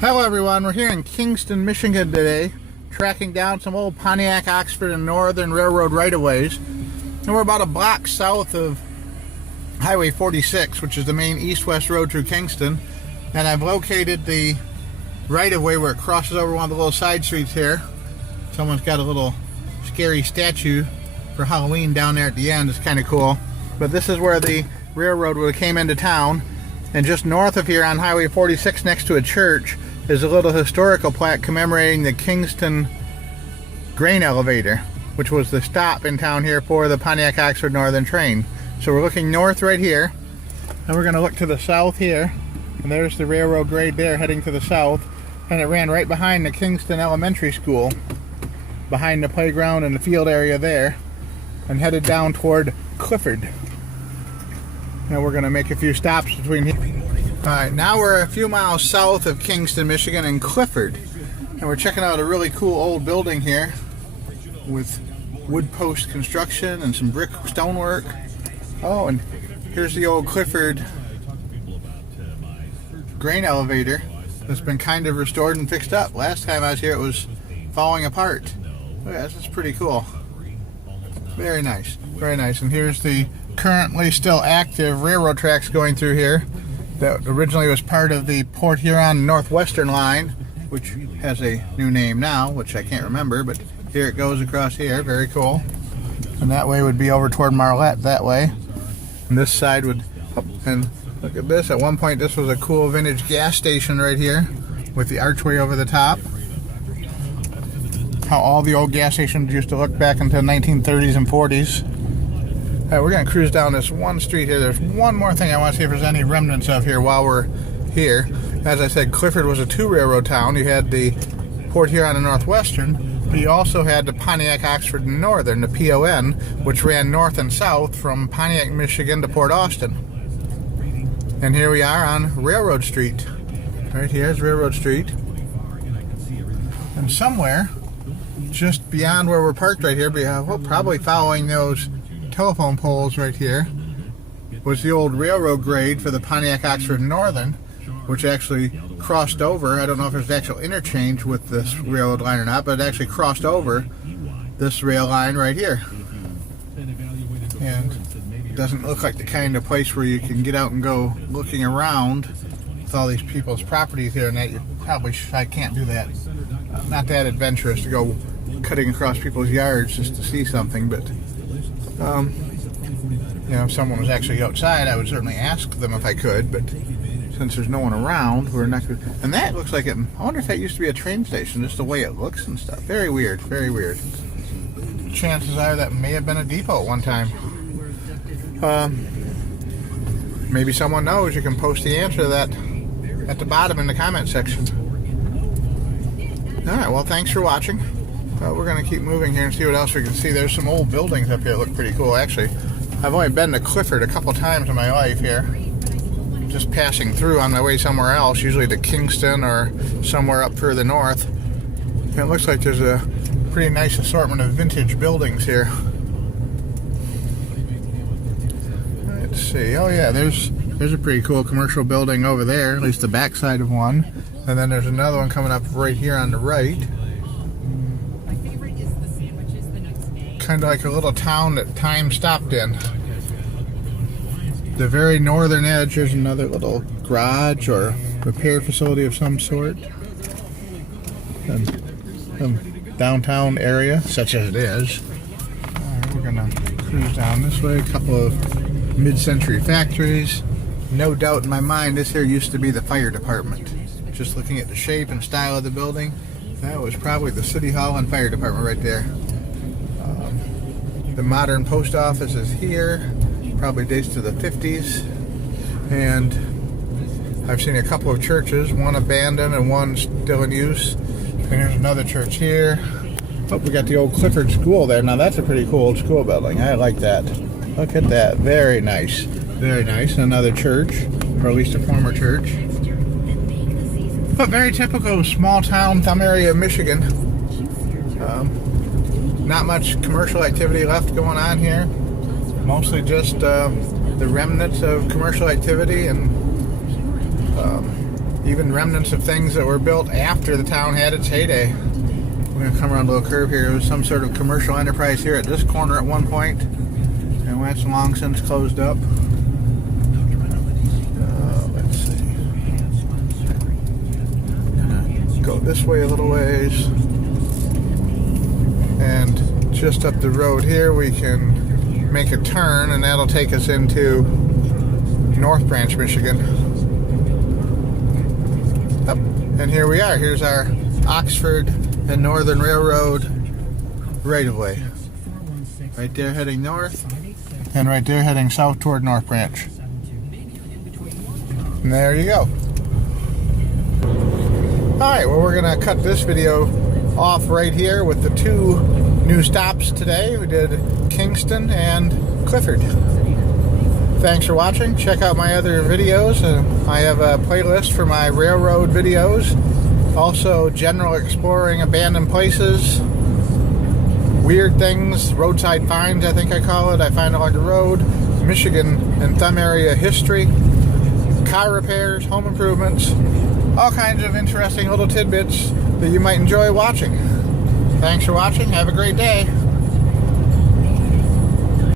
Hello everyone, we're here in Kingston, Michigan today, tracking down some old Pontiac, Oxford, and Northern Railroad right-of-ways. And we're about a block south of Highway 46, which is the main east-west road through Kingston. And I've located the right-of-way where it crosses over one of the little side streets here. Someone's got a little scary statue for Halloween down there at the end. It's kind of cool. But this is where the railroad would have came into town. And just north of here on Highway 46, next to a church, is a little historical plaque commemorating the Kingston grain elevator, which was the stop in town here for the Pontiac Oxford Northern train. So we're looking north right here, and we're going to look to the south here, and there's the railroad grade there heading to the south, and it ran right behind the Kingston Elementary School, behind the playground and the field area there, and headed down toward Clifford. Now we're going to make a few stops between here. Alright, now we're a few miles south of Kingston, Michigan in Clifford. And we're checking out a really cool old building here with wood post construction and some brick stonework. Oh, and here's the old Clifford grain elevator that's been kind of restored and fixed up. Last time I was here it was falling apart. Look at this, it's pretty cool. Very nice, very nice. And here's the currently still active railroad tracks going through here. That originally was part of the Port Huron Northwestern line, which has a new name now, which I can't remember, but here it goes across here. Very cool. And that way would be over toward Marlette that way. And this side would, and look at this, at one point this was a cool vintage gas station right here with the archway over the top. How all the old gas stations used to look back into the 1930s and 40s. Alright, we're going to cruise down this one street here. There's one more thing I want to see if there's any remnants of here while we're here. As I said, Clifford was a two-railroad town. You had the Port Huron and Northwestern, but you also had the Pontiac, Oxford, and Northern, the PO&N, which ran north and south from Pontiac, Michigan to Port Austin. And here we are on Railroad Street. Right here's Railroad Street. And somewhere, just beyond where we're parked right here, well, probably following those telephone poles right here, was the old railroad grade for the Pontiac, Oxford, Northern, which actually crossed over. I don't know if there's actual interchange with this railroad line or not, but it actually crossed over this rail line right here. And it doesn't look like the kind of place where you can get out and go looking around with all these people's properties here, and that you probably I can't do that. Not that adventurous to go cutting across people's yards just to see something, but you know, if someone was actually outside, I would certainly ask them if I could, but since there's no one around, we're not going to. And that looks like it, I wonder if that used to be a train station, just the way it looks and stuff. Very weird, very weird. Chances are that may have been a depot at one time. Maybe someone knows. You can post the answer to that at the bottom in the comment section. Alright, well, thanks for watching. We're going to keep moving here and see what else we can see. There's some old buildings up here that look pretty cool, actually. I've only been to Clifford a couple times in my life here. Just passing through on my way somewhere else, usually to Kingston or somewhere up further north. And it looks like there's a pretty nice assortment of vintage buildings here. Let's see. Oh yeah, there's a pretty cool commercial building over there, at least the back side of one. And then there's another one coming up right here on the right. Kind of like a little town that time stopped in. The very northern edge, there's another little garage or repair facility of some sort. Some downtown area, such as it is. Alright, we're gonna cruise down this way. A couple of mid-century factories. No doubt in my mind this here used to be the fire department. Just looking at the shape and style of the building, that was probably the city hall and fire department right there. The modern post office is here, probably dates to the 50s, and I've seen a couple of churches, one abandoned and one still in use. And here's another church here. Oh, we got the old Clifford School there. Now that's a pretty cool old school building. I like that. Look at that. Very nice. Very nice. Another church, or at least a former church. But very typical small town, thumb area of Michigan. Not much commercial activity left going on here. Mostly just the remnants of commercial activity and even remnants of things that were built after the town had its heyday. We're going to come around a little curve here. There was some sort of commercial enterprise here at this corner at one point, and that's long since closed up. Let's see. Go this way a little ways, and just up the road here we can make a turn, and that'll take us into North Branch, Michigan. Yep. And here we are. Here's our Oxford and Northern Railroad right-of-way. Right there heading north, and right there heading south toward North Branch. And there you go. Alright, well, we're going to cut this video off right here with the two new stops today. We did Kingston and Clifford. Thanks for watching. Check out my other videos. I have a playlist for my railroad videos. Also, general exploring abandoned places, weird things, roadside finds, I think I call it. I find along the road, Michigan and Thumb area history, car repairs, home improvements, all kinds of interesting little tidbits that you might enjoy watching. Thanks for watching. Have a great day.